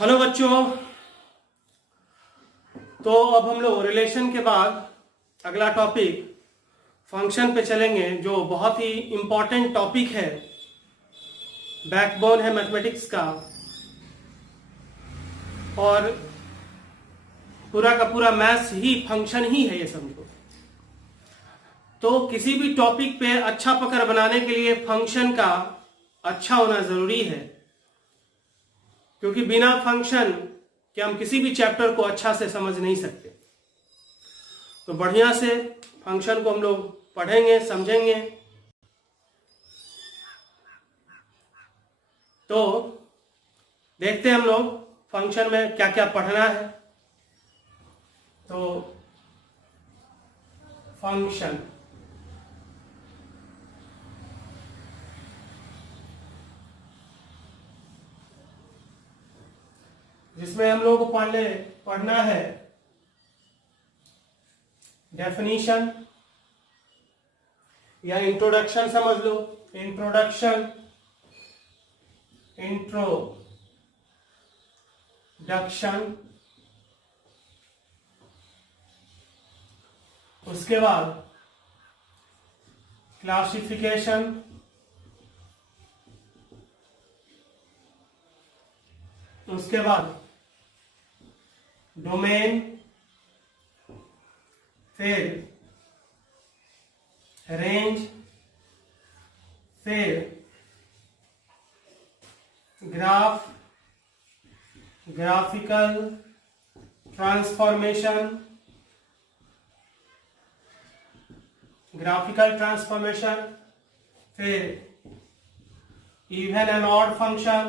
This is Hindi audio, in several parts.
हेलो बच्चों। तो अब हम लोग रिलेशन के बाद अगला टॉपिक फंक्शन पे चलेंगे, जो बहुत ही इम्पोर्टेंट टॉपिक है, बैकबोन है मैथमेटिक्स का और पूरा का पूरा मैथ्स ही फंक्शन ही है, ये समझो। तो किसी भी टॉपिक पे अच्छा पकड़ बनाने के लिए फंक्शन का अच्छा होना जरूरी है, क्योंकि बिना फंक्शन के हम किसी भी चैप्टर को अच्छा से समझ नहीं सकते। तो बढ़िया से फंक्शन को हम लोग पढ़ेंगे, समझेंगे। तो देखते हैं हम लोग फंक्शन में क्या क्या पढ़ना है। तो फंक्शन जिसमें हम लोग को पढ़ना है डेफिनीशन या इंट्रोडक्शन, समझ लो। इंट्रोडक्शन उसके बाद क्लासिफिकेशन, उसके बाद डोमेन, फिर रेंज, फिर ग्राफिकल ट्रांसफॉर्मेशन, फिर इवन एंड ऑड फंक्शन,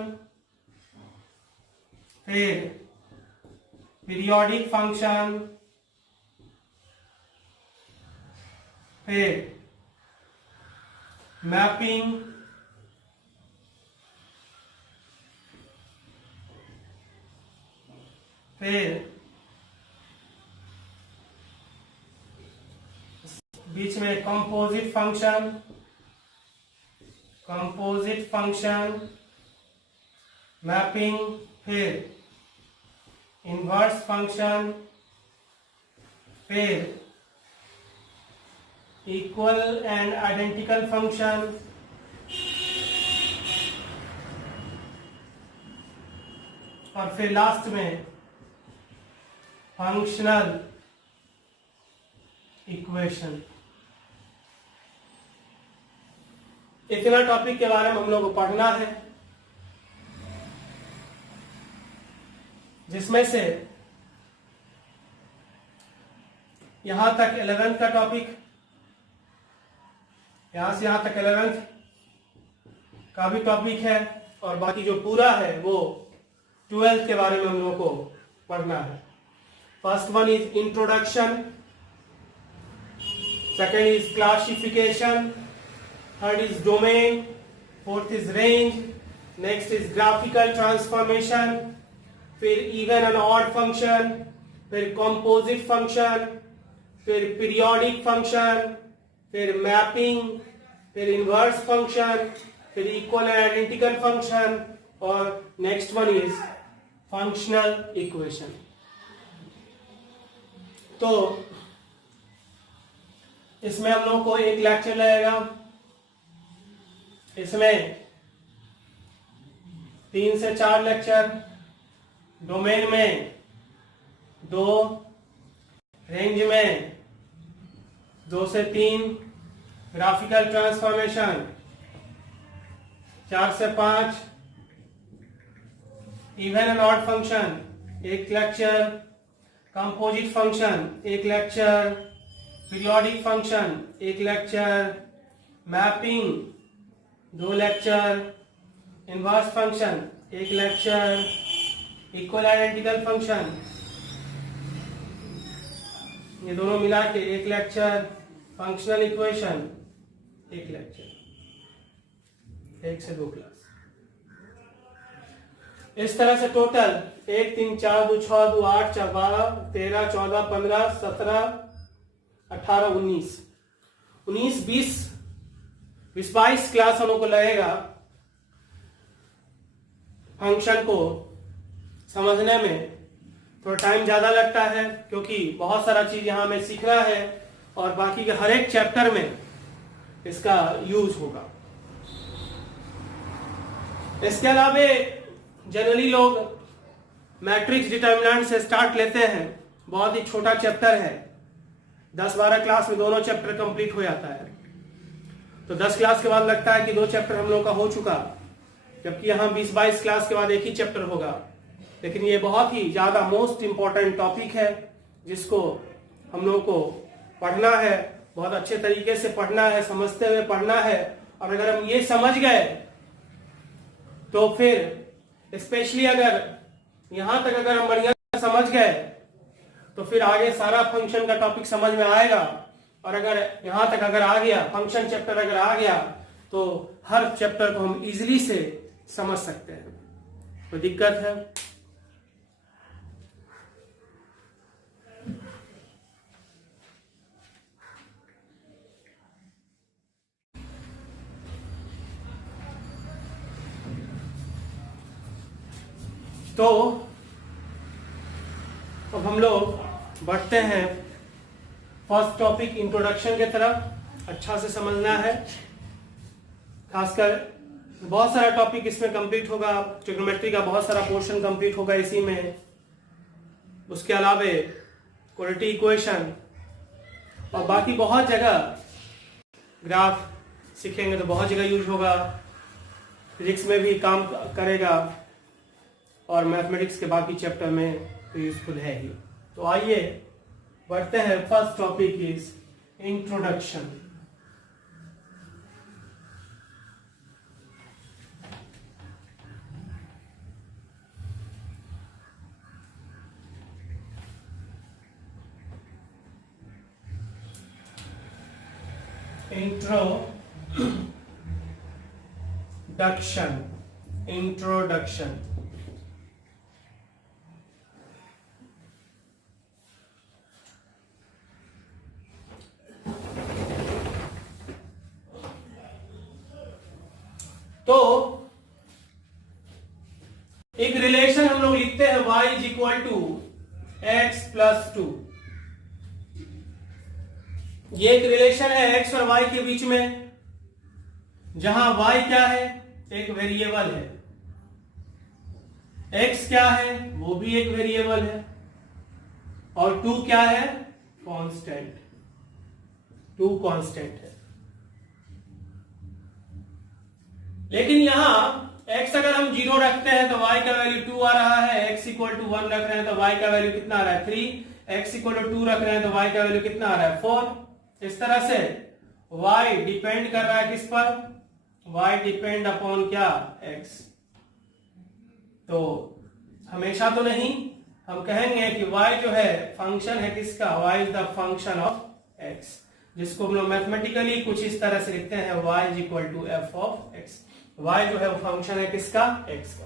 फिर पीरियोडिक फंक्शन, फिर मैपिंग, फिर बीच में कंपोजिट फंक्शन, मैपिंग, फिर इनवर्स फंक्शन, फिर इक्वल एंड आइडेंटिकल फंक्शन, और फिर लास्ट में फंक्शनल इक्वेशन। इतना टॉपिक के बारे में हम लोग को पढ़ना है, जिसमें से यहां तक 11th का टॉपिक, यहां से यहां तक 11th का भी टॉपिक है, और बाकी जो पूरा है वो 12th के बारे में हम लोग को पढ़ना है। First one is introduction, second is classification, third is domain, fourth is range, next is graphical transformation, फिर इवन एंड ऑड फंक्शन, फिर कंपोजिट फंक्शन, फिर पीरियोडिक फंक्शन, फिर मैपिंग, फिर इनवर्स फंक्शन, फिर इक्वल एंड आइडेंटिकल फंक्शन, और next one is functional equation. तो इसमें हम लोग को एक लेक्चर लगेगा, इसमें 3 से 4 लेक्चर, डोमेन में 2, रेंज में 2 से 3, ग्राफिकल ट्रांसफॉर्मेशन 4 से 5, even and odd function 1 lecture, composite function 1 lecture, periodic function 1 lecture, mapping 2 lecture, inverse function 1 lecture, equal identical function ये दोनों मिला के 1 लेक्चर, फंक्शनल इक्वेशन 1 लेक्चर, 1 से 2 क्लास। इस तरह से टोटल 1 3 4 2 6 2 8 4 12 13 14 15 17 18 19 20 22 क्लास हम लोग को लगेगा फंक्शन को समझने में थोड़ा टाइम ज्यादा लगता है, क्योंकि बहुत सारा चीज यहाँ हमें सीखना है और बाकी के हर एक चैप्टर में इसका यूज होगा। इसके अलावा जनरली लोग मैट्रिक्स डिटर्मिनेंट से स्टार्ट लेते हैं, बहुत ही छोटा चैप्टर है, 10-12 क्लास में दोनों चैप्टर कंप्लीट हो जाता है। तो 10 क्लास के बाद लगता है कि 2 चैप्टर हम लोग का हो चुका, जबकि यहाँ 20-22 क्लास के बाद एक ही चैप्टर होगा। लेकिन ये बहुत ही ज्यादा मोस्ट इंपॉर्टेंट टॉपिक है, जिसको हम लोग को पढ़ना है, बहुत अच्छे तरीके से पढ़ना है, समझते हुए पढ़ना है। और अगर हम ये समझ गए तो फिर स्पेशली अगर यहां तक अगर हम बढ़िया समझ गए तो फिर आगे सारा फंक्शन का टॉपिक समझ में आएगा। और अगर यहां तक अगर आ गया, फंक्शन चैप्टर अगर आ गया, तो हर चैप्टर को हम इजीली से समझ सकते हैं। कोई दिक्कत है? तो अब हम लोग बढ़ते हैं फर्स्ट टॉपिक इंट्रोडक्शन के तरफ। अच्छा से समझना है, खासकर बहुत सारा टॉपिक इसमें कंप्लीट होगा। ट्रिग्नोमेट्री का बहुत सारा पोर्शन कंप्लीट होगा इसी में। उसके अलावा क्वाड्रेटिक इक्वेशन और बाकी बहुत जगह ग्राफ सीखेंगे तो बहुत जगह यूज होगा। फिजिक्स में भी काम करेगा और मैथमेटिक्स के बाकी चैप्टर में तो यूजफुल है ही। तो आइए बढ़ते हैं। First topic is introduction. Introduction. तो एक रिलेशन हम लोग लिखते हैं y is equal to x plus 2। ये एक रिलेशन है x और y के बीच में, जहां y क्या है? एक वेरिएबल है। x क्या है? वो भी एक वेरिएबल है। और 2 क्या है? कांस्टेंट। 2 कांस्टेंट है। लेकिन यहां x अगर हम 0 रखते हैं तो y का वैल्यू 2 आ रहा है, x इक्वल टू 1 रख रहे हैं तो y का वैल्यू कितना आ रहा है? 3। x इक्वल टू 2 रख रहे हैं तो y का वैल्यू कितना आ रहा है? 4। इस तरह से y डिपेंड कर रहा है किस पर? y डिपेंड अपॉन क्या? x। तो हमेशा तो नहीं, हम कहेंगे कि y जो है फंक्शन है किसका? y is the function of x, जिसको हम लोग मैथमेटिकली कुछ इस तरह से लिखते हैं y is equal to f of x। y जो है वो फंक्शन है किसका? x का।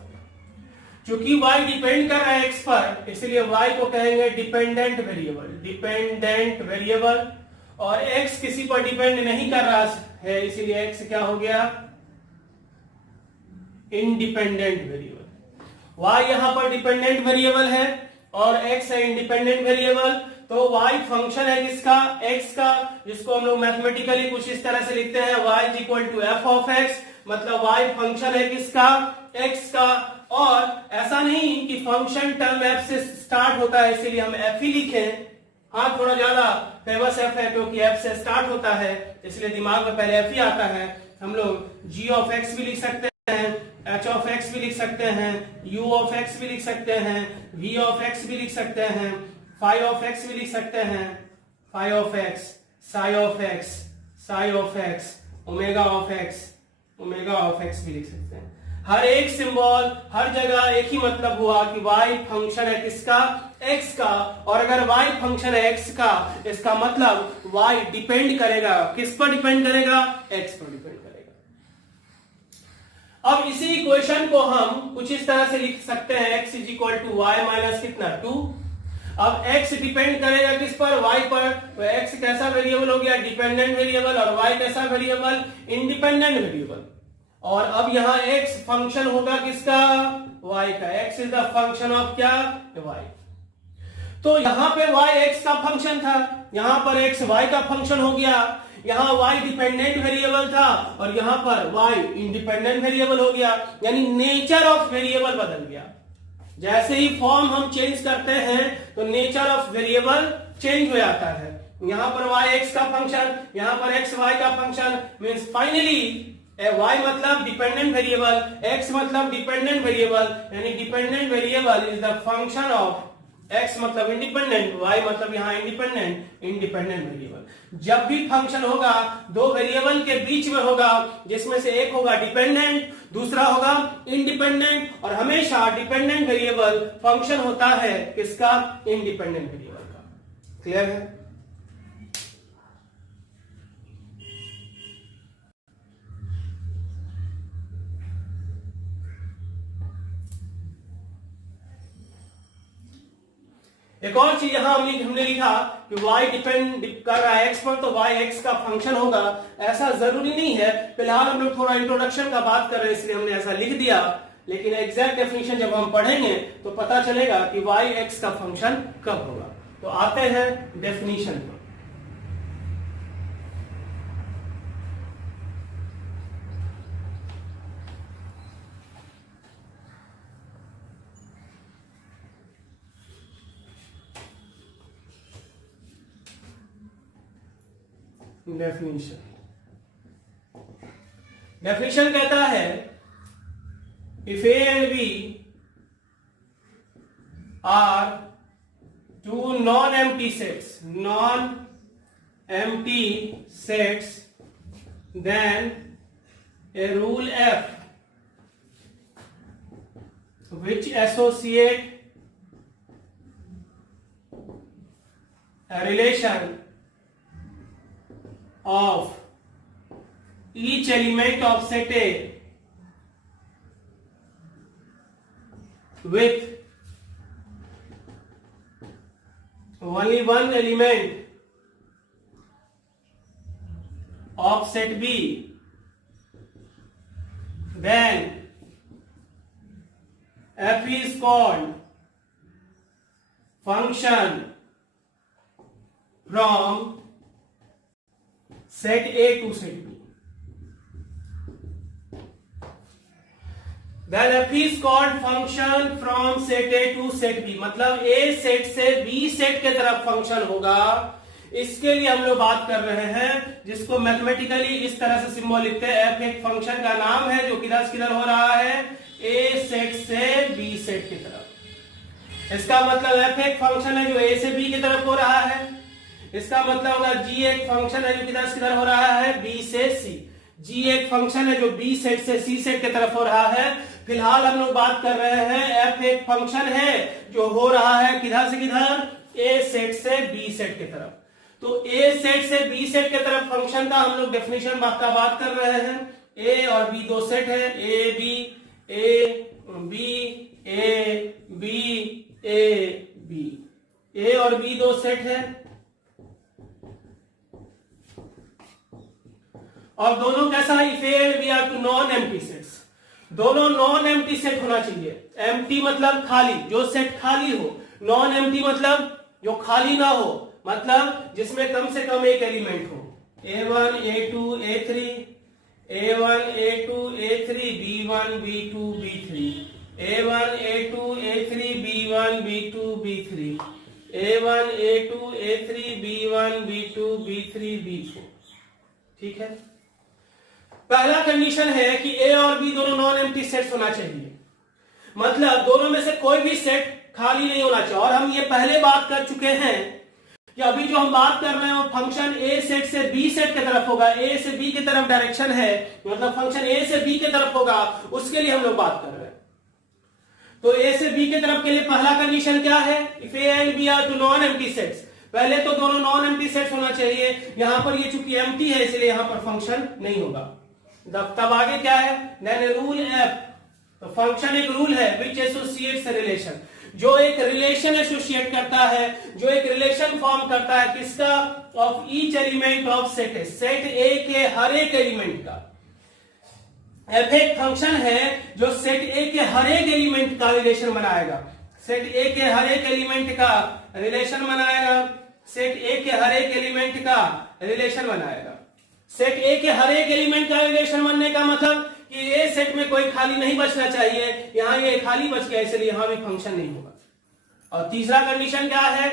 चूंकि y डिपेंड कर रहा है x पर, इसलिए y को कहेंगे डिपेंडेंट वेरिएबल। Dependent variable. और x किसी पर डिपेंड नहीं कर रहा है, इसीलिए x क्या हो गया? Independent variable. y यहां पर डिपेंडेंट वेरिएबल है और x है इंडिपेंडेंट वेरिएबल। तो y फंक्शन है किसका? x का, जिसको हम लोग मैथमेटिकली कुछ इस तरह से लिखते हैं y is equal to f of x। मतलब y फंक्शन है किसका? x का। और ऐसा नहीं कि फंक्शन टर्म f से स्टार्ट होता है इसीलिए हम f ही लिखें। हाँ, थोड़ा ज्यादा फेमस f है क्योंकि f से स्टार्ट होता है, इसलिए दिमाग में पहले f ही आता है। हम लोग g ऑफ x भी लिख सकते हैं, h ऑफ x भी लिख सकते हैं, u ऑफ x भी लिख सकते हैं, v ऑफ x भी लिख सकते हैं, फाई ऑफ x भी लिख सकते हैं, phi of x, psi of x, psi of x, omega of x, omega of x भी लिख सकते हैं। हर एक सिंबल हर जगह एक ही मतलब हुआ कि y फंक्शन है किसका? x का। और अगर y फंक्शन है x का, इसका मतलब y डिपेंड करेगा किस पर? डिपेंड करेगा? x पर डिपेंड करेगा। अब इसी इक्वेशन को हम कुछ इस तरह से लिख सकते हैं, x is equal to y minus कितना? 2। अब x डिपेंड करेगा किस पर? y पर। तो x कैसा वेरिएबल हो गया? Dependent variable. और y कैसा वेरिएबल? Independent variable. और अब यहाँ x फंक्शन होगा किसका, y का। x is the function of क्या, y। तो यहाँ पे y x का फंक्शन था, यहाँ पर x y का फंक्शन हो गया। यहाँ y डिपेंडेंट वेरिएबल था और यहाँ पर y इंडिपेंडेंट वेरिएबल हो गया, यानी नेचर ऑफ वेरिएबल बदल गया। जैसे ही फॉर्म हम चेंज करते हैं तो नेचर ऑफ वेरिएबल चेंज हो जाता है। यहाँ पर y x का फंक्शन, यहाँ पर x y का फंक्शन, मींस फाइनली y मतलब डिपेंडेंट वेरिएबल, x मतलब डिपेंडेंट वेरिएबल, यानी dependent variable is the function of x मतलब इंडिपेंडेंट, y मतलब यहाँ इंडिपेंडेंट वेरिएबल। जब भी फंक्शन होगा दो वेरिएबल के बीच में होगा, जिसमें से एक होगा डिपेंडेंट, दूसरा होगा इंडिपेंडेंट, और हमेशा डिपेंडेंट वेरिएबल फंक्शन होता है किसका, इंडिपेंडेंट वेरिएबल का। क्लियर है? एक और चीज यहां हमने लिखा कि y डिपेंड कर रहा है x पर, तो y x का फंक्शन होगा। ऐसा जरूरी नहीं है, फिलहाल हम लोग थोड़ा इंट्रोडक्शन का बात कर रहे हैं इसलिए हमने ऐसा लिख दिया, लेकिन एग्जैक्ट डेफिनेशन जब हम पढ़ेंगे तो पता चलेगा कि y x का फंक्शन कब होगा। तो आते हैं डेफिनेशन पर। डेफिनेशन कहता है if A and B are two non empty sets then a rule f which associate a relation of each element of set A with only one element of set B, then F is called function from set A to set B. Then F is called function from set A to set B, मतलब A सेट से B सेट के तरफ फंक्शन होगा। इसके लिए हम लोग बात कर रहे हैं, जिसको मैथमेटिकली इस तरह से सिंबल लिखते हैं। F एक फंक्शन का नाम है जो किधर से किधर हो रहा है, A सेट से B सेट की तरफ। इसका मतलब F एक फंक्शन है जो A से B की तरफ हो रहा है। इसका मतलब होगा G एक फंक्शन है जो किधर से किधर हो रहा है, B से C। G एक फंक्शन है जो B सेट से C सेट की तरफ हो रहा है। फिलहाल हम लोग बात कर रहे हैं F एक फंक्शन है जो हो रहा है किधर से किधर, A सेट से B सेट की तरफ। तो A सेट से B सेट की तरफ फंक्शन का हम लोग डेफिनेशन का बात कर रहे हैं। A और B दो सेट है, A B A और B दो सेट है, और दोनों कैसा है, if A and B are two non empty sets. दोनों नॉन एम्प्टी सेट होना चाहिए। एम्प्टी मतलब खाली, जो सेट खाली हो। नॉन एम्प्टी मतलब जो खाली ना हो, मतलब जिसमें कम से कम एक एलिमेंट हो। A1 A2 A3 A1 A2 A3 B1 B2 B3 A1 A2 A3 B1 B2 B3 A1 A2 A3 B1 B2 B3 B4। ठीक है। पहला कंडीशन है कि A और B दोनों नॉन एम्प्टी सेट्स होना चाहिए, मतलब दोनों में से कोई भी सेट खाली नहीं होना चाहिए। और हम ये पहले बात कर चुके हैं कि अभी जो हम बात कर रहे हैं वो फंक्शन A सेट से B सेट की तरफ होगा। A से B की तरफ डायरेक्शन है, मतलब फंक्शन A से B की तरफ होगा, उसके लिए हम लोग बात कर रहे हैं। तो A से B की तरफ के लिए पहला कंडीशन क्या है, if A and B are two non empty sets. पहले तो दोनों नॉन एम्प्टी सेट्स होना चाहिए। यहां पर ये चूंकि एम्प्टी है इसलिए यहां पर फंक्शन नहीं होगा। तब आगे क्या है, देन रूल एफ। तो फंक्शन एक रूल है विच एसोसिएट्स रिलेशन, जो एक रिलेशन एसोसिएट करता है, जो एक रिलेशन फॉर्म करता है किसका, of each element of set A. Set A के हर एक एलिमेंट का। एफ एक फंक्शन है जो सेट ए के हर एक एलिमेंट का रिलेशन बनाएगा, सेट ए के हर एक एलिमेंट का रिलेशन बनाएगा, सेट ए के हर एक एलिमेंट का रिलेशन बनाएगा। सेट ए के हर एक एलिमेंट का रिलेशन बनने का मतलब कि ए सेट में कोई खाली नहीं बचना चाहिए, यहां ये खाली बच गया इसलिए यहां भी फंक्शन नहीं होगा। और तीसरा कंडीशन क्या है,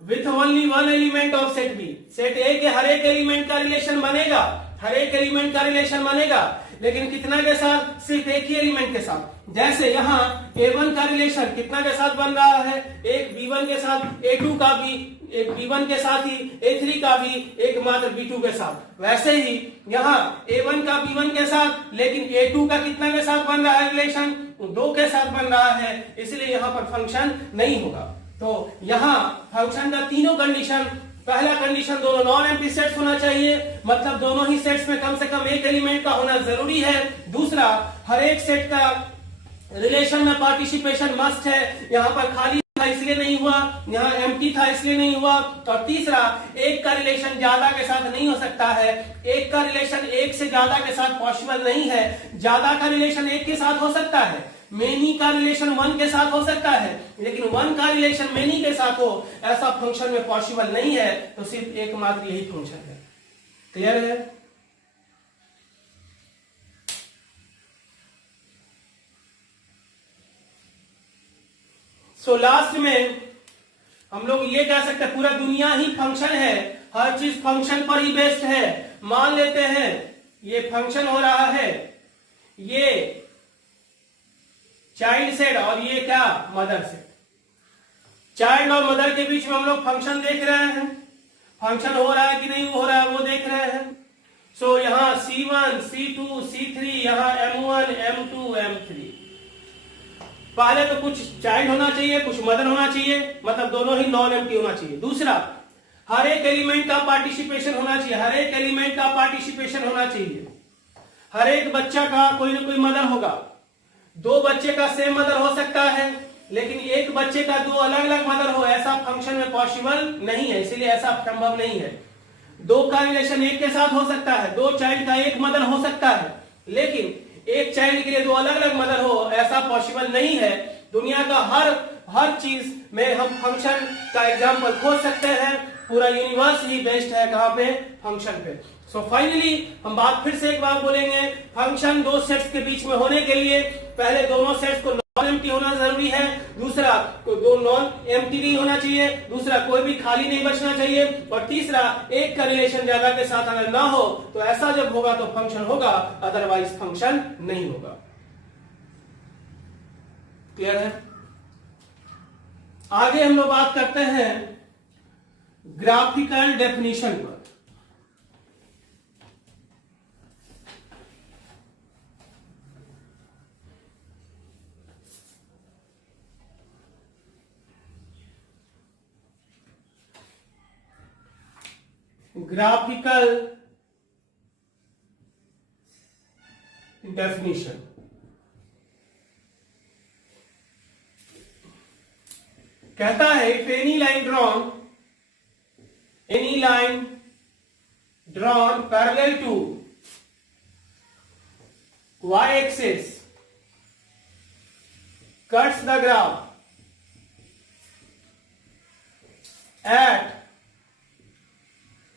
with only one element of set B, set A के हर एक एलिमेंट का रिलेशन बनेगा, हर एक एलिमेंट का रिलेशन बनेगा, लेकिन कितना के साथ, सिर्फ एक ही एलिमेंट के साथ। जैसे यहाँ A1 का रिलेशन कितना के साथ बन रहा है, एक B1 के साथ, A2 का भी एक B1 के साथ ही, A3 का भी एक मात्र B2 के साथ। वैसे ही यहाँ A1 का B1 के साथ, लेकिन A2 का कितना के साथ बन रहा है रिलेशन, 2 के साथ बन रहा है, इसलिए यहाँ पर फंक्शन नहीं होगा। तो यहाँ फंक्शन का तीनों कंडीशन, पहला कंडीशन दोनों नॉन एम्प्टी सेट्स होना चाहिए, मतलब दोनों ही सेट्स में कम से कम एक एलिमेंट का होना जरूरी है। दूसरा, हर एक सेट का रिलेशन में पार्टिसिपेशन मस्ट है, यहाँ पर खाली था इसलिए नहीं हुआ, यहाँ एम्प्टी था इसलिए नहीं हुआ। और तीसरा, एक का रिलेशन ज्यादा के साथ नहीं हो सकता है, एक का रिलेशन एक से ज्यादा के साथ पॉसिबल नहीं है। ज्यादा का रिलेशन एक के साथ हो सकता है, मेनी का रिलेशन वन के साथ हो सकता है, लेकिन वन का रिलेशन मेनी के साथ हो ऐसा फंक्शन में पॉसिबल नहीं है। तो सिर्फ एकमात्र यही फंक्शन है। क्लियर है? सो लास्ट में हम लोग ये कह सकते हैं पूरा दुनिया ही फंक्शन है, हर चीज फंक्शन पर ही बेस्ड है। मान लेते हैं ये फंक्शन हो रहा है, ये चाइल्ड सेट और ये क्या, मदर सेट। चाइल्ड और मदर के बीच में हम लोग फंक्शन देख रहे हैं, फंक्शन हो रहा है कि नहीं हो रहा है वो देख रहे हैं। सो यहाँ C1, C2, C3, यहाँ M1, M2, M3। पहले तो कुछ चाइल्ड होना चाहिए, कुछ मदर होना चाहिए, मतलब दोनों ही नॉन एम्प्टी होना चाहिए। दूसरा, हर एक एलिमेंट का पार्टिसिपेशन होना चाहिए, हर एक एलिमेंट का पार्टिसिपेशन होना चाहिए। हर एक बच्चा का कोई ना कोई मदर होगा, 2 बच्चे का सेम मदर हो सकता है, लेकिन एक बच्चे का 2 अलग अलग मदर हो ऐसा फंक्शन में पॉसिबल नहीं है, इसीलिए ऐसा संभव नहीं है। 2 का रिलेशन एक के साथ हो सकता है, 2 चाइल्ड का एक मदर हो सकता है, लेकिन एक चाइल्ड के लिए 2 अलग अलग मदर हो ऐसा पॉसिबल नहीं है। दुनिया का हर चीज में हम फंक्शन का एग्जाम्पल खोज सकते हैं, पूरा यूनिवर्स ही बेस्ड है कहां पे, फंक्शन पे। सो फाइनली हम बात फिर से एक बार बोलेंगे, फंक्शन 2 सेट्स के बीच में होने के लिए पहले दोनों सेट्स को नॉन एम्प्टी होना जरूरी है, दूसरा 2 नॉन एम्प्टी नहीं होना चाहिए, दूसरा कोई भी खाली नहीं बचना चाहिए, और तीसरा एक का रिलेशन ज्यादा के साथ अगर ना हो तो ऐसा जब होगा तो फंक्शन होगा, अदरवाइज फंक्शन नहीं होगा। क्लियर है? आगे हम लोग बात करते हैं ग्राफिकल डेफिनेशन पर। ग्राफिकल डेफिनेशन कहता है, if any line drawn parallel to y axis cuts the graph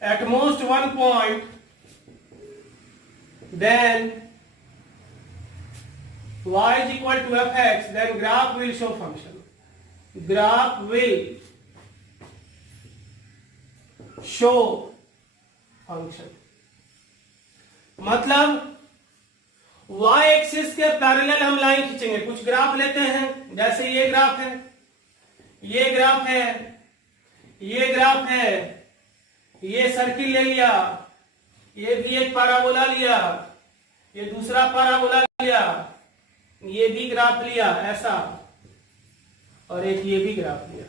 at most one point, then y is equal to fx, then graph will show function. Graph will show function मतलब y एक्सिस के पैरेलल हम लाइन खींचेंगे। कुछ ग्राफ लेते हैं, जैसे ये ग्राफ है, ये ग्राफ है, ये ग्राफ है, ये सर्किल ले लिया, ये भी एक पैराबोला लिया, ये दूसरा पैराबोला लिया, ये भी ग्राफ लिया ऐसा, और एक ये भी ग्राफ लिया।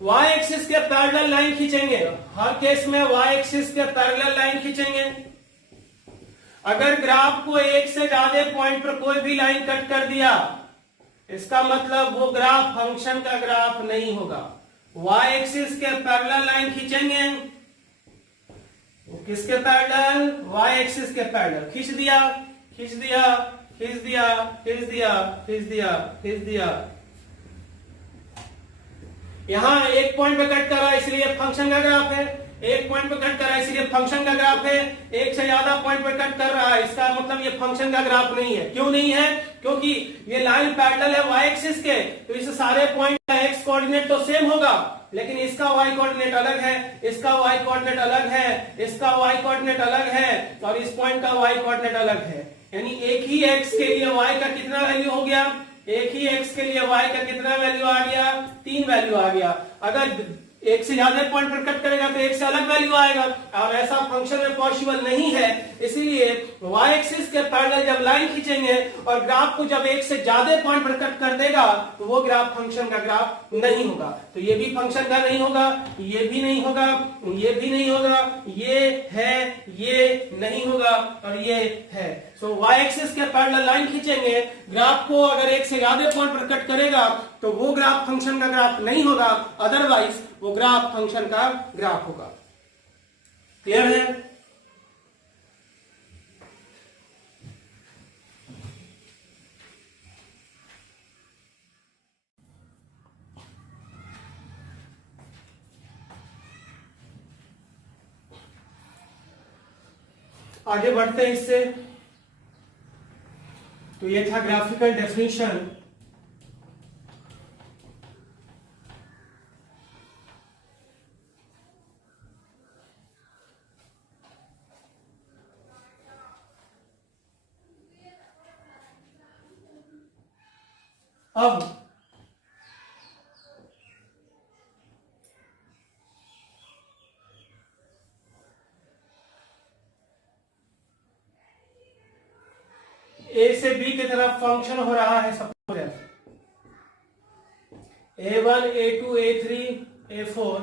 y एक्सिस के पैरेलल लाइन खींचेंगे, हर केस में y एक्सिस के पैरेलल लाइन खींचेंगे। अगर ग्राफ को एक से ज्यादा पॉइंट पर कोई भी लाइन कट कर दिया, इसका मतलब वो ग्राफ फंक्शन का ग्राफ नहीं होगा। y एक्सिस के पैरेलल लाइन खींचेंगे, किसके पैरेलल? वाई एक्सिस के पैरेलल। खींच दिया, खींच दिया, खींच दिया, खींच दिया, खींच दिया, खींच दिया। यहां एक पॉइंट पे कट कर रहा है इसलिए फंक्शन का ग्राफ है, एक पॉइंट पे कट कर रहा है इसलिए फंक्शन का ग्राफ है, एक से ज्यादा पॉइंट पे कट कर रहा है इसका मतलब ये फंक्शन का ग्राफ नहीं है। क्यों नहीं है? क्योंकि ये लाइन पैरेलल है वाई एक्सिस के, तो इस सारे पॉइंट का एक्स कोऑर्डिनेट तो सेम होगा, लेकिन इसका वाई कोऑर्डिनेट अलग है, इसका वाई कोऑर्डिनेट अलग है, इसका वाई कोऑर्डिनेट अलग है और इस पॉइंट का वाई कोऑर्डिनेट अलग है। यानी एक ही एक्स के लिए वाई का कितना वैल्यू हो गया? एक ही एक्स के लिए y का कितना वैल्यू आ गया? 3 वैल्यू आ गया। अगर एक से ज्यादा पॉइंट पर कट करेगा तो एक से अलग वैल्यू आएगा और ऐसा फंक्शन में पॉसिबल नहीं है। इसीलिए y एक्सिस के पैरेलल जब लाइन खींचेंगे और ग्राफ को जब एक से ज्यादा पॉइंट पर कट कर देगा तो वो ग्राफ फंक्शन का ग्राफ नहीं होगा। तो ये भी फंक्शन का नहीं होगा, ये भी नहीं होगा, ये भी नहीं होगा, ये है, ये नहीं होगा और ये है। सो y एक्सिस के पैरेलल लाइन खींचेंगे, ग्राफ को अगर एक से ज्यादा पॉइंट पर कट करेगा तो वो ग्राफ फंक्शन का ग्राफ नहीं होगा, अदरवाइज वो ग्राफ फंक्शन का ग्राफ होगा। क्लियर है? आगे बढ़ते हैं इससे। तो ये था ग्राफिकल डेफिनेशन। अब ए से बी की तरफ फंक्शन हो रहा है suppose A1, A2, A3, A4,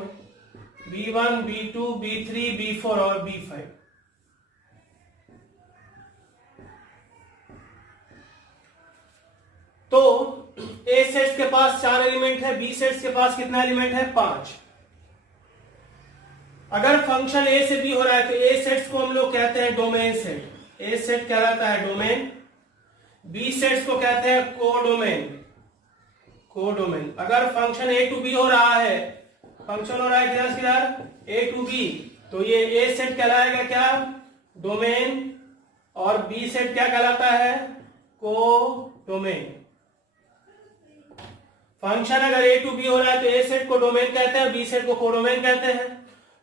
B1, B2, B3, B4 और B5। तो ए सेट्स के पास 4 एलिमेंट है, बी सेट्स के पास कितना एलिमेंट है? 5। अगर फंक्शन ए से बी हो रहा है तो ए सेट्स को हम लोग कहते हैं डोमेन सेट। ए सेट कहलाता है डोमेन, बी सेट्स को कहते हैं कोडोमेन। कोडोमेन। अगर फंक्शन ए टू बी हो रहा है, फंक्शन हो रहा है किधर ए टू बी, तो ये ए सेट कहलाएगा क्या? डोमेन। और बी सेट क्या कहलाता है? कोडोमेन। फंक्शन अगर ए टू बी हो रहा है तो ए सेट को डोमेन कहते हैं, बी सेट को कोडोमेन कहते हैं।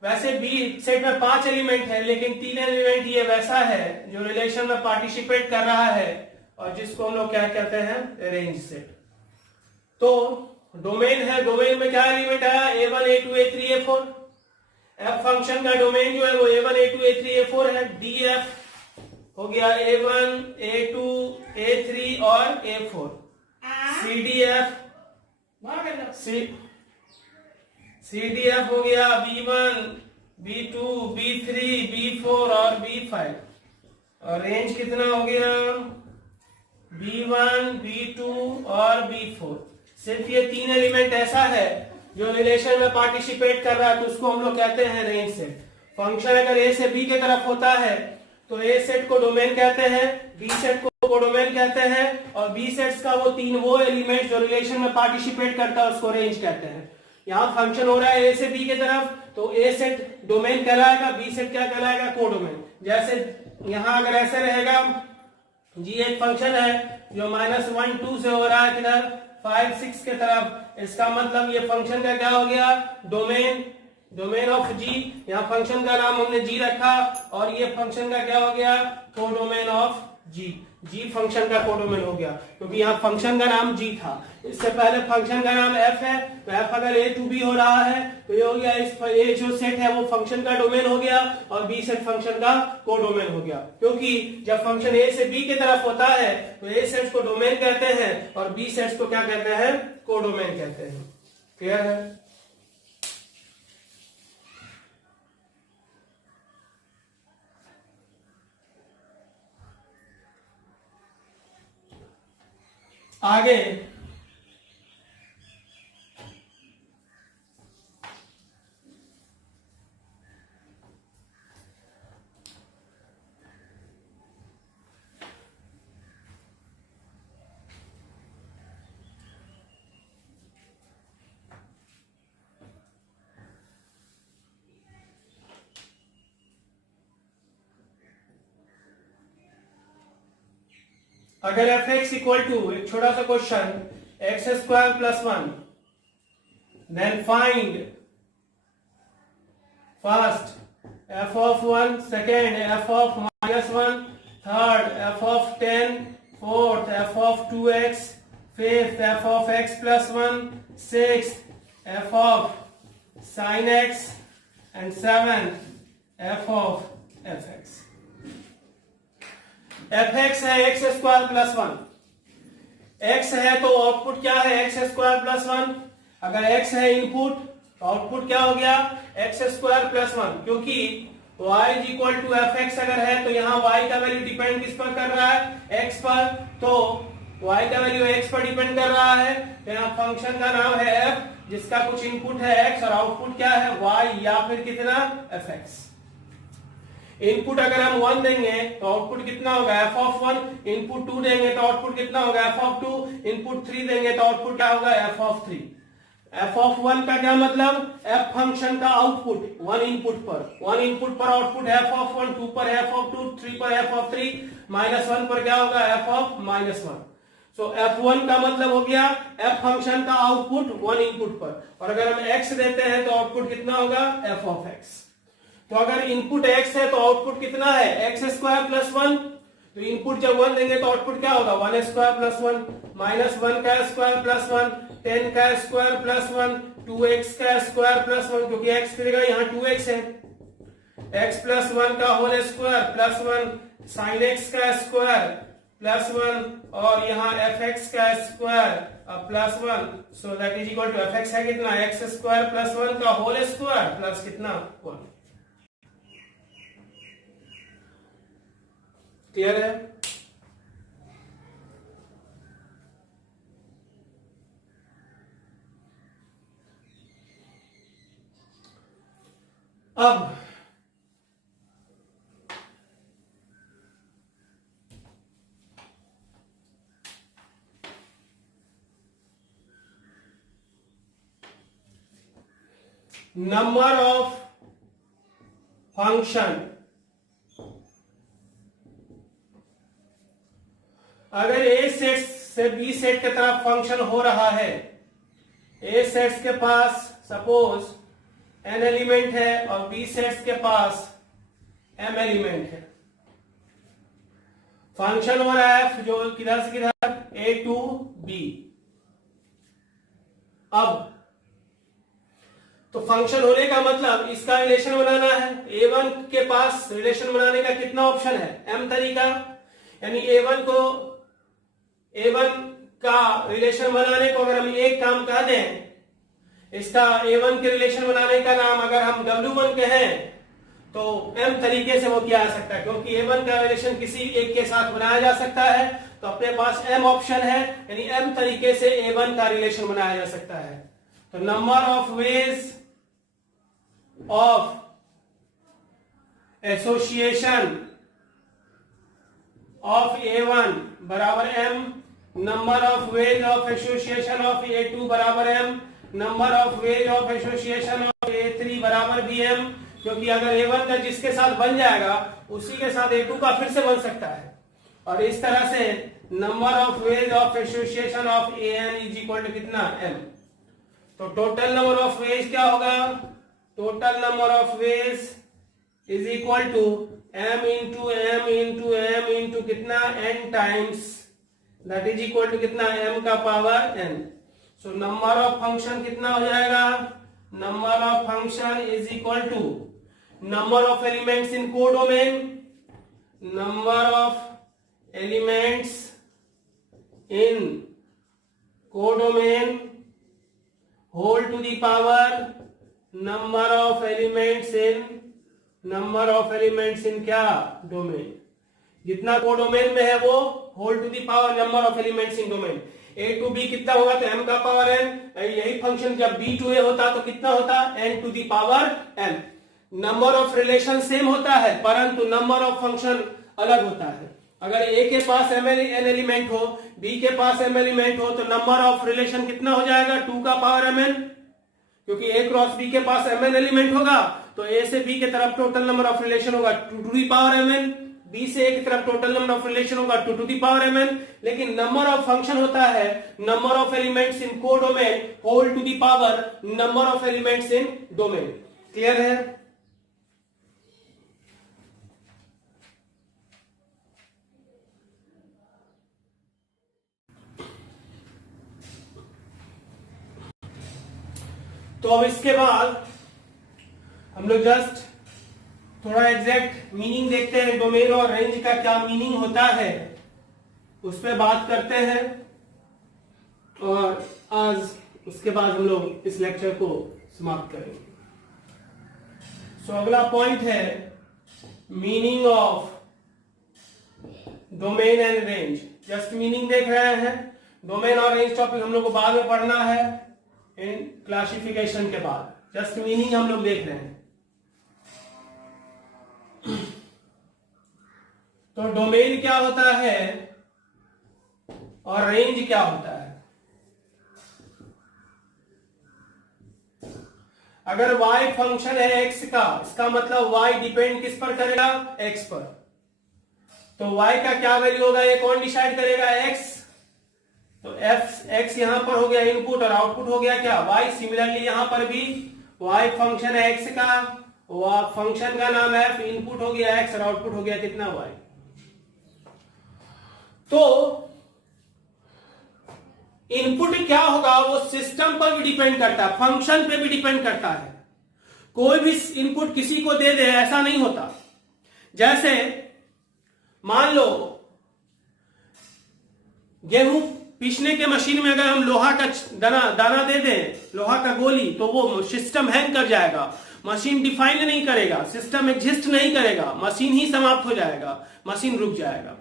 वैसे बी सेट में 5 एलिमेंट है, लेकिन 3 एलिमेंट ये वैसा है जो रिलेशन में पार्टिसिपेट कर रहा है और जिसको हम लोग क्या कहते हैं? Range set. तो डोमेन है, डोमेन में क्या एलिमेंट आया? A1, A2, A3, A4। F function का डोमेन जो है वो A1, A2, A3, A4 है। DF हो गया A1, A2, A3 और A4। CDF CDF हो गया B1, B2, B3, B4 और B5। और रेंज कितना हो गया? B1, B2 और B4। सिर्फ ये 3 एलिमेंट ऐसा है जो रिलेशन में पार्टिसिपेट कर रहा है, तो उसको हम लोग कहते हैं रेंज सेट। फंक्शन अगर ए से बी की तरफ होता है तो ए सेट को डोमेन कहते हैं, बी सेट को कोडोमेन कहते हैं और बी सेट्स का वो एलिमेंट जो रिलेशन में पार्टिसिपेट करता है उसको रेंज कहते हैं। यहाँ फंक्शन हो रहा है ए से बी की तरफ, तो ए सेट डोमेन कहलाएगा, बी सेट क्या कहलाएगा? कोडोमेन। जैसे यहां अगर ऐसे रहेगा, जी एक फंक्शन है जो -1, 2 से हो रहा है किधर? 5, 6 के तरफ। इसका मतलब ये फंक्शन का क्या हो गया? डोमेन। डोमेन ऑफ जी। यहाँ फंक्शन का नाम हमने जी रखा और ये फंक्शन का क्या हो गया? Codomain of G. G function का कोडोमेन हो गया क्योंकि यहाँ फंक्शन का नाम जी था। इससे पहले फंक्शन का नाम एफ है, तो एफ अगर ए टू बी हो रहा है तो ये हो गया ये जो सेट है वो फंक्शन का डोमेन हो गया और बी सेट फंक्शन का कोडोमेन हो गया। क्योंकि जब फंक्शन ए से बी की तरफ होता है तो ए सेट्स को डोमेन कहते हैं और बी सेट्स को क्या कहते हैं? कोडोमेन कहते हैं। क्लियर है? आगे अगर एफ एक्स इक्वल टू, एक छोटा सा question, x square plus 1, then find first f of 1, second f of -1, third f of 10, fourth f of 2x, fifth f of x plus 1, sixth f of sin x, and seventh f of fx. fx है एक्स स्क्वायर प्लस 1, x है तो आउटपुट क्या है, एक्स स्क्वायर प्लस 1. अगर x है इनपुट तो आउटपुट क्या हो गया, एक्स स्क्वायर प्लस 1. क्योंकि y is equal to f x अगर है तो यहाँ y का वैल्यू डिपेंड किस पर कर रहा है, x पर. तो y का वैल्यू x पर डिपेंड कर रहा है. तो यहाँ फंक्शन का नाम है f, जिसका कुछ इनपुट है x और आउटपुट क्या है, y या फिर कितना, fx. इनपुट अगर हम 1 देंगे तो आउटपुट कितना होगा, f ऑफ 1. इनपुट 2 देंगे तो आउटपुट कितना होगा, f ऑफ 2. इनपुट 3 देंगे तो आउटपुट क्या होगा, f ऑफ 3. f ऑफ 1 का क्या मतलब, f फंक्शन का आउटपुट 1 इनपुट पर आउटपुट f ऑफ 1, 2 पर f ऑफ 2, 3 पर f ऑफ 3, -1 पर क्या होगा, f ऑफ -1. सो f1 का मतलब हो गया f फंक्शन का आउटपुट 1 इनपुट पर. और अगर हम x देते हैं तो आउटपुट कितना होगा, f ऑफ x. तो अगर इनपुट x है तो आउटपुट कितना है, एक्स स्क्वायर प्लस 1. तो इनपुट जब 1 देंगे तो आउटपुट क्या होगा, 1 स्क्वायर प्लस 1, -1 का स्क्वायर प्लस 1, 10 का स्क्वायर प्लस 1, 2x का स्क्वायर प्लस 1, क्योंकि x की जगह यहाँ 2x है, x प्लस 1 का whole square plus 1, sin x का स्क्वायर प्लस 1, और यहाँ fx का square plus 1. So that is equal to fx है कितना, x स्क्वायर प्लस 1 का होल स्क्वायर प्लस कितना, 1. क्लियर है. अब नंबर ऑफ फंक्शन, अगर ए सेट से बी सेट की तरफ फंक्शन हो रहा है, ए सेट्स के पास सपोज n एलिमेंट है और बी सेट्स के पास m एलिमेंट है, फंक्शन हो रहा है जो किधर से किधर, a टू b. अब तो फंक्शन होने का मतलब इसका रिलेशन बनाना है. a1 के पास रिलेशन बनाने का कितना ऑप्शन है, m तरीका. यानी a1 का रिलेशन बनाने को अगर हम एक काम कह दें, इसका a1 के रिलेशन बनाने का नाम अगर हम w1 कहें तो m तरीके से वो किया जा सकता है, क्योंकि a1 का रिलेशन किसी एक के साथ बनाया जा सकता है. तो अपने पास m ऑप्शन है, यानी m तरीके से a1 का रिलेशन बनाया जा सकता है. तो number of ways of association of a1 बराबर m, number of ways of association of a2 बराबर m, number of ways of association of a3 बराबर भी m. क्योंकि अगर a1 का जिसके साथ बन जाएगा उसी के साथ a2 का फिर से बन सकता है. और इस तरह से number of ways of association of an is equal to कितना, m. तो टोटल नंबर ऑफ वेज क्या होगा, total number of ways is equal to m into m into m into कितना, n times, that is equal to कितना, m का power n. So number of function कितना हो जाएगा, number of function is equal to number of elements in codomain, number of elements in codomain whole to the power number of elements in क्या, डोमेन. जितना कोडोमेन में है वो whole to the power number of elements in domain. a to b कितना होगा, तो m का पावर n. यही फंक्शन जब b टू a होता तो कितना होता, n to the power m. Number of relation same होता है परंतु नंबर ऑफ फंक्शन अलग होता है. अगर a के पास n एलिमेंट हो, b के पास m एलिमेंट हो, तो नंबर ऑफ रिलेशन कितना हो जाएगा, 2 का पावर mn. क्योंकि a क्रॉस b के पास mn एलिमेंट होगा तो a से b के तरफ टोटल नंबर ऑफ रिलेशन होगा 2 to the power mn. B से ए की तरफ टोटल नंबर ऑफ रिलेशन होगा 2 टू द पावर mn, लेकिन नंबर ऑफ फंक्शन होता है number of elements in codomain whole to the power number of elements in domain. Clear है? तो अब इसके बाद हम लोग जस्ट थोड़ा एग्जैक्ट मीनिंग देखते हैं, डोमेन और रेंज का क्या मीनिंग होता है उस पर बात करते हैं, और आज उसके बाद हम लोग इस लेक्चर को समाप्त करेंगे। सो अगला पॉइंट है meaning of domain and range. Just meaning देख रहे हैं, डोमेन और रेंज टॉपिक हम लोग को बाद में पढ़ना है इन क्लासिफिकेशन के बाद, जस्ट मीनिंग हम लोग देख रहे हैं। तो डोमेन क्या होता है और रेंज क्या होता है? अगर y फंक्शन है x का, इसका मतलब y डिपेंड किस पर करेगा? x पर। तो y का क्या वैल्यू होगा, ये कौन डिसाइड करेगा? x। तो x यहां पर हो गया इनपुट और आउटपुट हो गया क्या? y। सिमिलरली यहां पर भी y फंक्शन है x का, फंक्शन का नाम f, इनपुट हो गया x और आउटपुट हो गया कितना? y। तो इनपुट क्या होगा वो सिस्टम पर भी डिपेंड करता है, फंक्शन पे भी डिपेंड करता है। कोई भी इनपुट किसी को दे दे ऐसा नहीं होता। जैसे मान लो गेहूं पीसने के मशीन में अगर हम लोहा का दाना दे दें, लोहा का गोली, तो वो सिस्टम हैंग कर जाएगा, मशीन डिफाइन नहीं करेगा, सिस्टम एग्जिस्ट नहीं करेगा, मशीन ही समाप्त हो जाएगा, मशीन रुक जाएगा।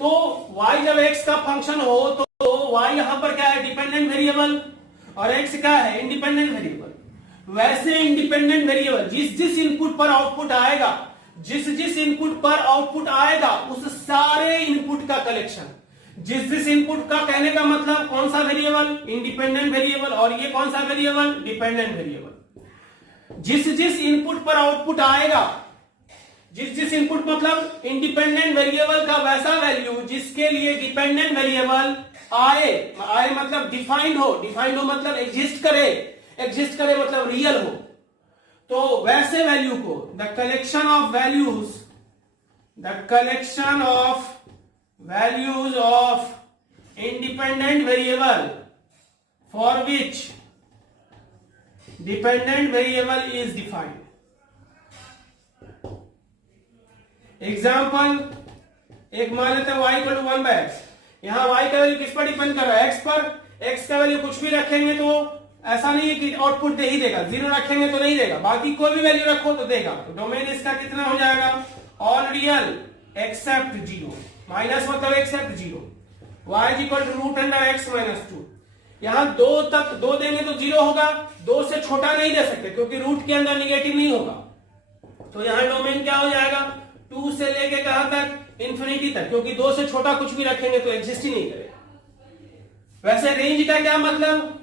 तो y जब x का फंक्शन हो तो y यहां पर क्या है? डिपेंडेंट वेरिएबल, और x क्या है? Independent variable. वैसे इंडिपेंडेंट वेरिएबल जिस जिस इनपुट पर आउटपुट आएगा, जिस जिस इनपुट पर आउटपुट आएगा उस सारे इनपुट का कलेक्शन, जिस जिस इनपुट का कहने का मतलब कौन सा वेरिएबल? इंडिपेंडेंट वेरिएबल, और ये कौन सा वेरिएबल? Dependent variable. जिस जिस इनपुट पर आउटपुट आएगा, जिस जिस इनपुट मतलब इंडिपेंडेंट वेरिएबल का वैसा वैल्यू जिसके लिए डिपेंडेंट वेरिएबल आए मतलब डिफाइंड हो मतलब एग्जिस्ट करे मतलब रियल हो, तो वैसे वैल्यू को the collection of values of independent variable for which dependent variable is defined. Example, एक मान लेते हैं y इक्वल टू 1/x। यहां y का वैल्यू किस पर डिपेंड कर रहा है? x पर। x का वैल्यू कुछ भी रखेंगे तो ऐसा नहीं है कि आउटपुट दे ही देगा, 0 रखेंगे तो नहीं देगा, बाकी कोई भी वैल्यू रखो तो देगा। तो डोमेन इसका कितना हो जाएगा? ऑल रियल एक्सेप्ट 0, माइनस मतलब except 0। y is equal to root under x minus 2। यहां 2 देंगे तो 0 होगा, 2 से छोटा नहीं दे सकते क्योंकि रूट के अंदर निगेटिव नहीं होगा। तो यहां डोमेन क्या हो जाएगा? 2 से लेके कहां तक? इंफिनिटी तक, क्योंकि 2 से छोटा कुछ भी रखेंगे तो एग्जिस्ट ही नहीं करेगा। वैसे रेंज का क्या मतलब?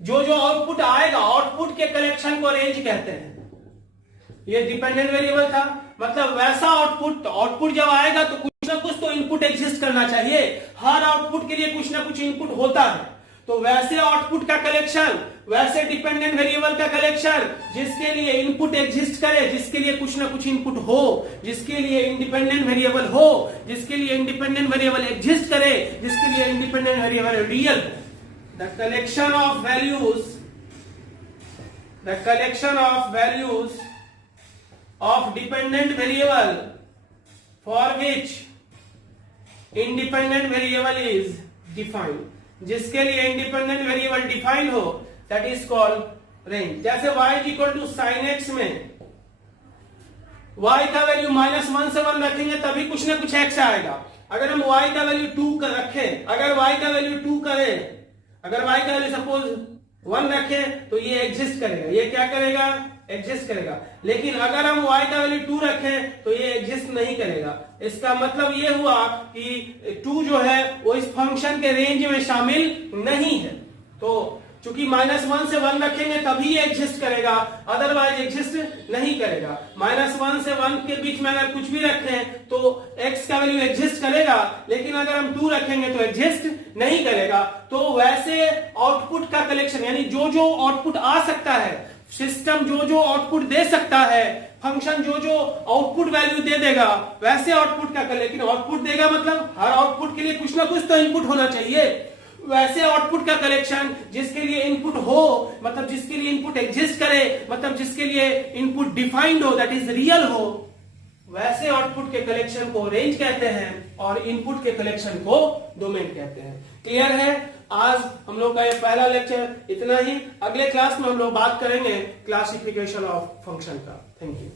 जो जो आउटपुट आएगा, आउटपुट के कलेक्शन को रेंज कहते हैं। ये डिपेंडेंट वेरिएबल था, मतलब वैसा आउटपुट, आउटपुट जब आएगा तो कुछ ना कुछ तो इनपुट एग्जिस्ट करना चाहिए। हर आउटपुट के लिए कुछ ना कुछ इनपुट होता है, तो वैसे आउटपुट का कलेक्शन, वैसे डिपेंडेंट वेरिएबल का कलेक्शन जिसके लिए इनपुट एग्जिस्ट करे, जिसके लिए कुछ ना कुछ इनपुट हो, जिसके लिए इंडिपेंडेंट वेरिएबल हो, जिसके लिए इंडिपेंडेंट वेरिएबल एग्जिस्ट करे, जिसके लिए इंडिपेंडेंट वेरिएबल रियल हो। The collection of values of dependent variable for which independent variable is defined, जिसके लिए इंडिपेंडेंट वेरिएबल डिफाइंड हो, दैट इज कॉल्ड रेंज। जैसे y equal to sine x में y का वैल्यू -1 से 1 रखेंगे तभी कुछ ना कुछ x आएगा। अगर हम y का वैल्यू 2 कर रखें, अगर y का वैल्यू 2 करें, अगर y का वैल्यू सपोज 1 रखें तो ये एग्जिस्ट करेगा, ये क्या करेगा? एग्जिस्ट करेगा। लेकिन अगर हम y का वैल्यू 2 रखें तो ये एग्जिस्ट नहीं करेगा। इसका मतलब ये हुआ कि 2 जो है वो इस फंक्शन के रेंज में शामिल नहीं है। तो चूंकि -1 से 1 रखेंगे तभी ये एग्जिस्ट करेगा, अदरवाइज एग्जिस्ट नहीं करेगा। -1 से 1 के बीच में अगर कुछ भी रखें तो x का वैल्यू एग्जिस्ट करेगा, लेकिन अगर हम 2 रखेंगे तो एग्जिस्ट नहीं करेगा। तो वैसे आउटपुट का कलेक्शन, यानी जो जो आउटपुट आ सकता है, सिस्टम जो जो आउटपुट दे सकता है, फंक्शन जो जो आउटपुट वैल्यू दे देगा, वैसे आउटपुट का, लेकिन आउटपुट देगा मतलब हर आउटपुट के लिए कुछ ना कुछ तो इनपुट होना चाहिए। वैसे आउटपुट का कलेक्शन जिसके लिए इनपुट हो, मतलब जिसके लिए इनपुट एग्जिस्ट करे, मतलब जिसके लिए इनपुट डिफाइंड हो, दैट इज रियल हो, वैसे आउटपुट के कलेक्शन को रेंज कहते हैं और इनपुट के कलेक्शन को डोमेन कहते हैं। क्लियर है? आज हम लोग का ये पहला लेक्चर इतना ही। अगले क्लास में हम लोग बात करेंगे क्लासिफिकेशन ऑफ फंक्शन का। Thank you.